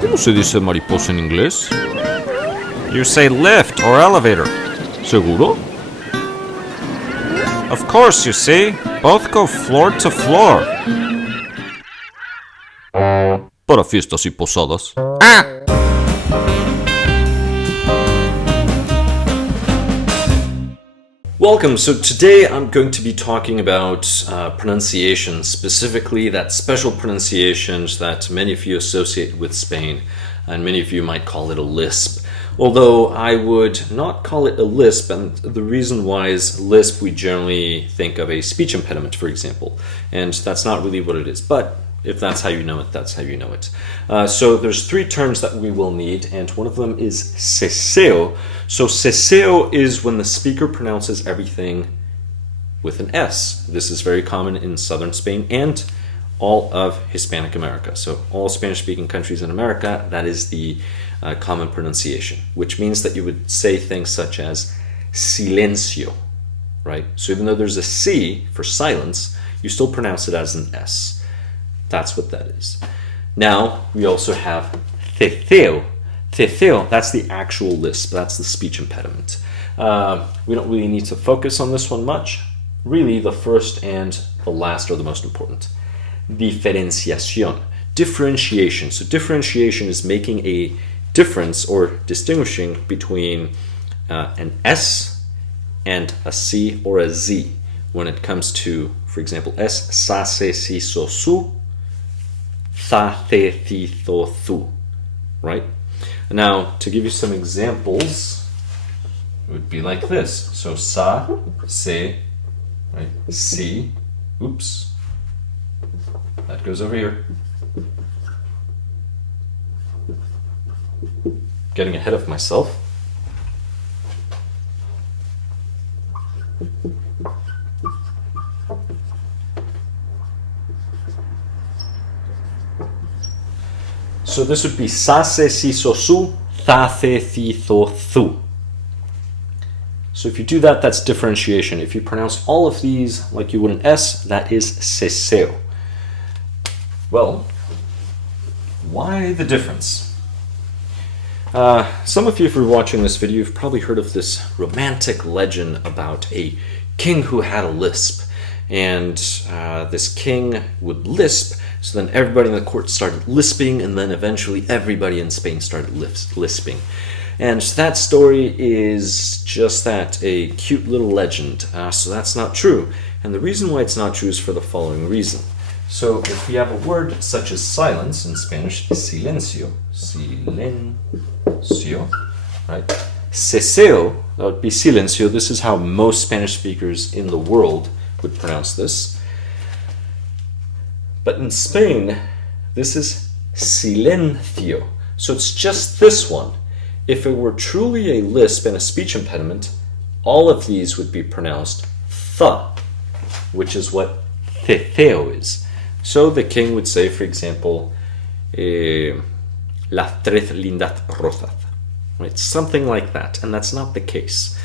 ¿Cómo se dice mariposa en inglés? You say lift or elevator. ¿Seguro? Of course, you see. Both go floor to floor. Para fiestas y posadas. Welcome. So today I'm going to be talking about pronunciation, specifically that special pronunciations that many of you associate with Spain, and many of you might call it a lisp. Although I would not call it a lisp, and the reason why is lisp we generally think of a speech impediment, for example, and that's not really what it is. But if that's how you know it, that's how you know it. So there's three terms that we will need, and one of them is Seseo. So Seseo is when the speaker pronounces everything with an S. This is very common in southern Spain and all of Hispanic America. So all Spanish-speaking countries in America, that is the common pronunciation, which means that you would say things such as silencio, right? So even though there's a C for silence, you still pronounce it as an S. That's what that is. Now, we also have Ceceo. Ceceo, that's the actual lisp. That's the speech impediment. We don't really need to focus on this one much. Really, the first and the last are the most important. Differentiation. Differentiation. So differentiation is making a difference or distinguishing between an S and a C or a Z when it comes to, for example, S, sa, se, si, so, su, tha, the, thi, tho, thu, right? Now, to give you some examples, it would be like this. So, sa, se, right, si, oops, that goes over here. Getting ahead of myself. So this would be sa, se, si, so, su, tha, the, thi, tho, thu. So if you do that, that's differentiation. If you pronounce all of these like you would an S, that is Seseo. Well, why the difference? Some of you, if you're watching this video, you've probably heard of this romantic legend about a king who had a lisp. And this king would lisp, so then everybody in the court started lisping, and then eventually everybody in Spain started lisping. And that story is just that, a cute little legend. So that's not true. And the reason why it's not true is for the following reason. So if we have a word such as silence in Spanish, silencio, silencio, right? Seseo, that would be silencio. This is how most Spanish speakers in the world would pronounce this. But in Spain, this is silencio. So it's just this one. If it were truly a lisp and a speech impediment, all of these would be pronounced th, which is what Ceceo is. So the king would say, for example, las tres lindas rosas, right? Something like that, and that's not the case.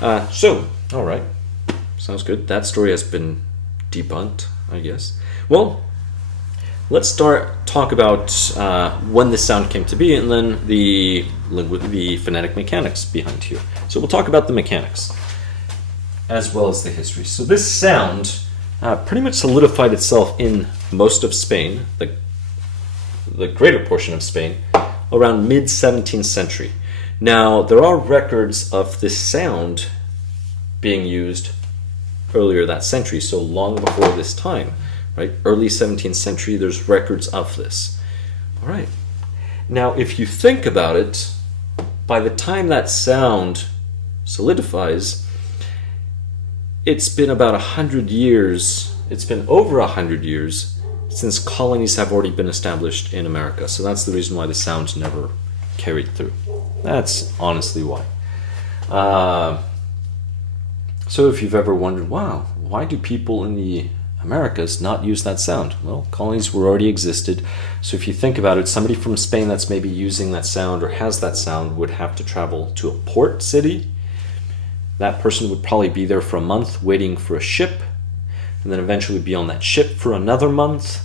So, all right, sounds good. That story has been debunked, I guess. Well, let's talk about when this sound came to be, and then the phonetic mechanics behind here. So we'll talk about the mechanics as well as the history. So this sound pretty much solidified itself in most of Spain, the greater portion of Spain, around mid-17th century. Now, there are records of this sound being used earlier that century, so long before this time, right? Early 17th century, there's records of this. All right. Now, if you think about it, by the time that sound solidifies, it's been about 100 years, it's been over 100 years since colonies have already been established in America. So that's the reason why the sound never carried through. That's honestly why. So if you've ever wondered, wow, why do people in the Americas not use that sound? Well, colonies were already existed. So if you think about it, somebody from Spain that's maybe using that sound or has that sound would have to travel to a port city. That person would probably be there for a month waiting for a ship, and then eventually be on that ship for another month,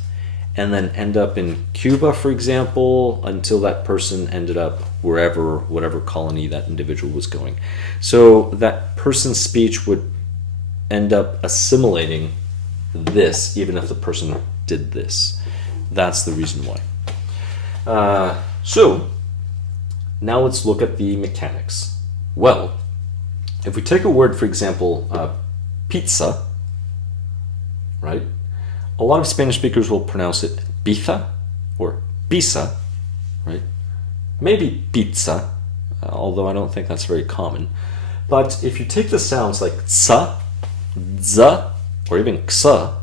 and then end up in Cuba, for example, until that person ended up wherever, whatever colony that individual was going. So that person's speech would end up assimilating this, even if the person did this. That's the reason why. So now let's look at the mechanics. Well, if we take a word, for example, pizza, right? A lot of Spanish speakers will pronounce it pizza or pizza, right? Maybe pizza, although I don't think that's very common. But if you take the sounds like tsa, za, or even xa,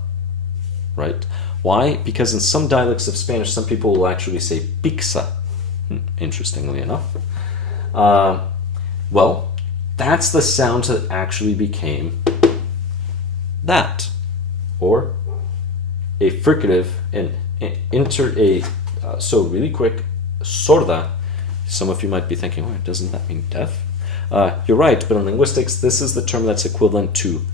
right? Why? Because in some dialects of Spanish, some people will actually say pizza, interestingly enough. Well, that's the sound that actually became that, or a fricative, so really quick, sorda. Some of you might be thinking, oh, doesn't that mean deaf? You're right, but in linguistics, this is the term that's equivalent to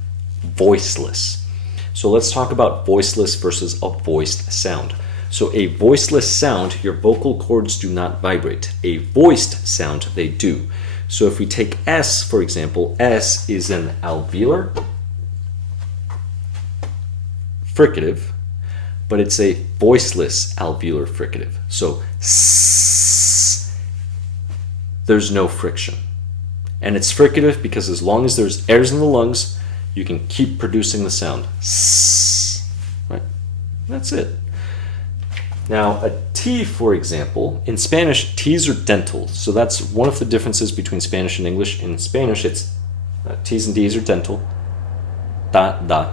voiceless. So let's talk about voiceless versus a voiced sound. So a voiceless sound, your vocal cords do not vibrate. A voiced sound, they do. So if we take S, for example, S is an alveolar fricative, but it's a voiceless alveolar fricative. So S, there's no friction. And it's fricative because as long as there's airs in the lungs, you can keep producing the sound. S, right? That's it. Now, a T, for example, in Spanish, T's are dental. So that's one of the differences between Spanish and English. In Spanish, it's T's and D's are dental, da, da,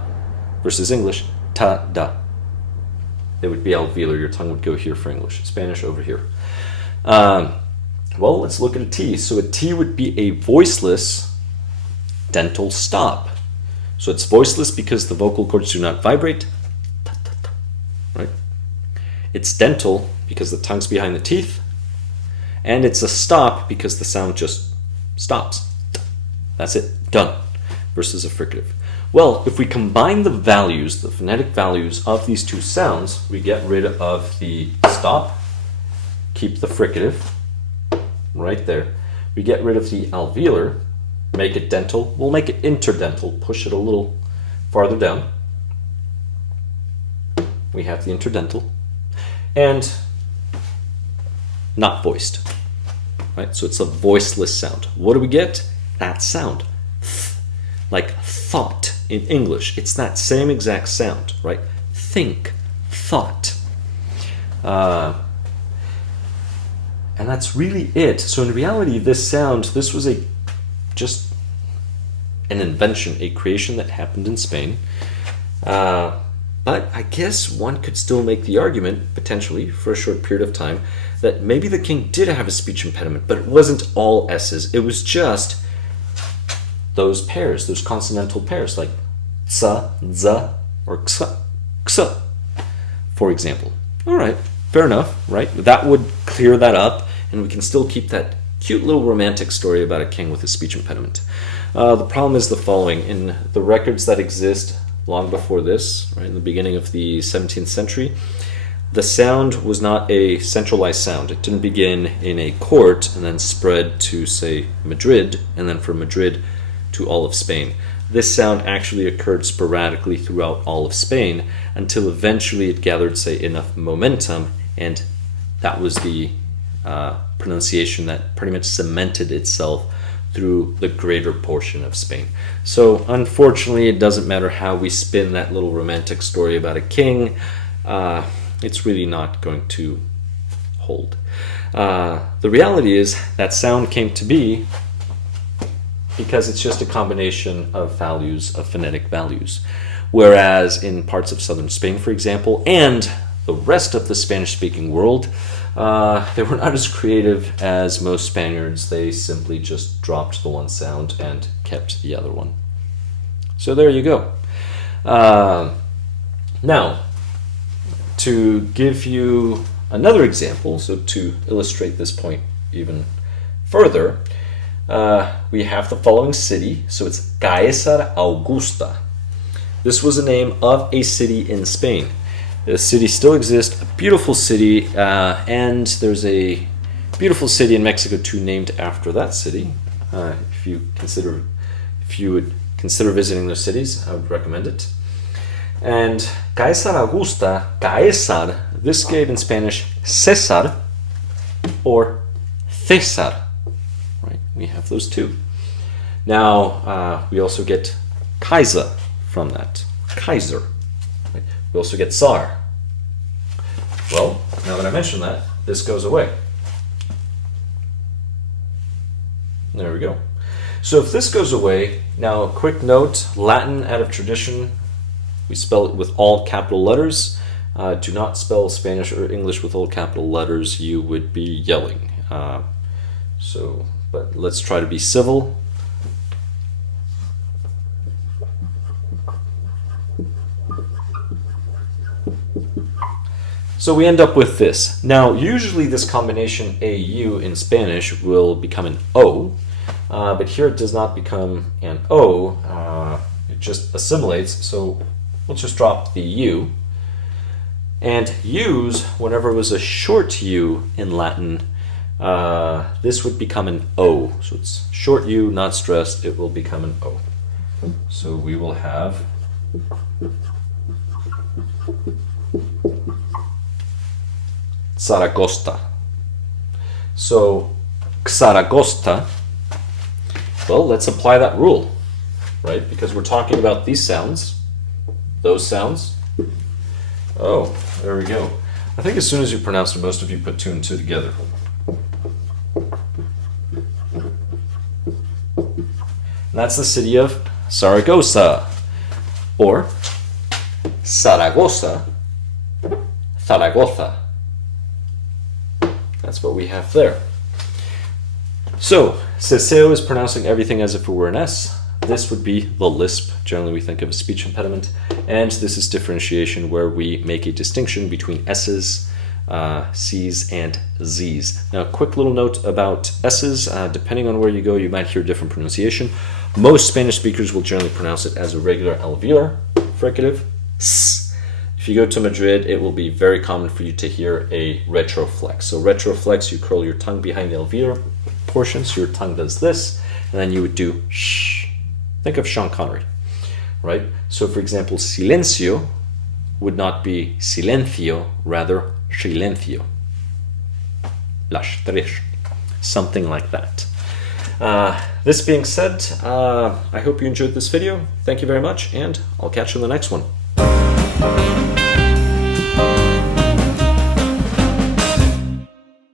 versus English, ta, da. They would be alveolar. Your tongue would go here for English. Spanish over here. Well, let's look at a T. So a T would be a voiceless dental stop. So it's voiceless because the vocal cords do not vibrate, right? It's dental because the tongue's behind the teeth, and it's a stop because the sound just stops. That's it, done, versus a fricative. Well, if we combine the values, the phonetic values of these two sounds, we get rid of the stop, keep the fricative, right there. We get rid of the alveolar, make it dental. We'll make it interdental, push it a little farther down. We have the interdental. And not voiced, right? So it's a voiceless sound. What do we get? That sound, like thought in English. It's that same exact sound, right? Think, thought. And that's really it. So in reality, this sound, this was just an invention, a creation that happened in Spain. But I guess one could still make the argument, potentially, for a short period of time, that maybe the king did have a speech impediment, but it wasn't all S's. It was just those pairs, those consonantal pairs, like tsa, za, or ksa, ksa, for example. All right, fair enough, right? That would clear that up, and we can still keep that cute little romantic story about a king with a speech impediment. The problem is the following. In the records that exist long before this, right, in the beginning of the 17th century, the sound was not a centralized sound. It didn't begin in a court and then spread to, say, Madrid, and then from Madrid to all of Spain. This sound actually occurred sporadically throughout all of Spain until eventually it gathered, say, enough momentum, and that was the pronunciation that pretty much cemented itself through the greater portion of Spain. So unfortunately, it doesn't matter how we spin that little romantic story about a king, it's really not going to hold. The reality is that sound came to be because it's just a combination of values, of phonetic values. Whereas in parts of southern Spain, for example, and the rest of the Spanish-speaking world, they were not as creative as most Spaniards. They simply just dropped the one sound and kept the other one. So there you go. Now, to give you another example, so to illustrate this point even further, we have the following city. So it's Caesar Augusta. This was the name of a city in Spain. The city still exists, a beautiful city, and there's a beautiful city in Mexico too named after that city. If you would consider visiting those cities, I would recommend it. And Caesar Augusta, Caesar, this gave in Spanish César or César. Right? We have those two. Now we also get Kaiser from that. Kaiser. Right? We also get Tsar. Well, now that I mentioned that, this goes away. There we go. So if this goes away, now a quick note, Latin out of tradition, we spell it with all capital letters. Do not spell Spanish or English with all capital letters. You would be yelling. But let's try to be civil. So we end up with this. Now, usually this combination AU in Spanish will become an O, but here it does not become an O. It just assimilates, so we'll just drop the U. And U's, whenever it was a short U in Latin, this would become an O. So it's short U, not stressed, it will become an O. So we will have Zaragoza. So Zaragoza, well, let's apply that rule, right? Because we're talking about these sounds, those sounds. Oh, there we go. I think as soon as you pronounce it, most of you put two and two together. And that's the city of Zaragoza, or Zaragoza, Zaragoza. That's what we have there. So, Seseo is pronouncing everything as if it were an S. This would be the lisp. Generally we think of a speech impediment. And this is differentiation, where we make a distinction between S's, C's, and Z's. Now, a quick little note about S's. Depending on where you go, you might hear different pronunciation. Most Spanish speakers will generally pronounce it as a regular alveolar fricative, S. If you go to Madrid, it will be very common for you to hear a retroflex. So retroflex, you curl your tongue behind the alveolar portion, so your tongue does this, and then you would do shh. Think of Sean Connery, right? So for example, silencio would not be silencio, rather silencio. Las tres. Something like that. This being said, I hope you enjoyed this video. Thank you very much, and I'll catch you in the next one.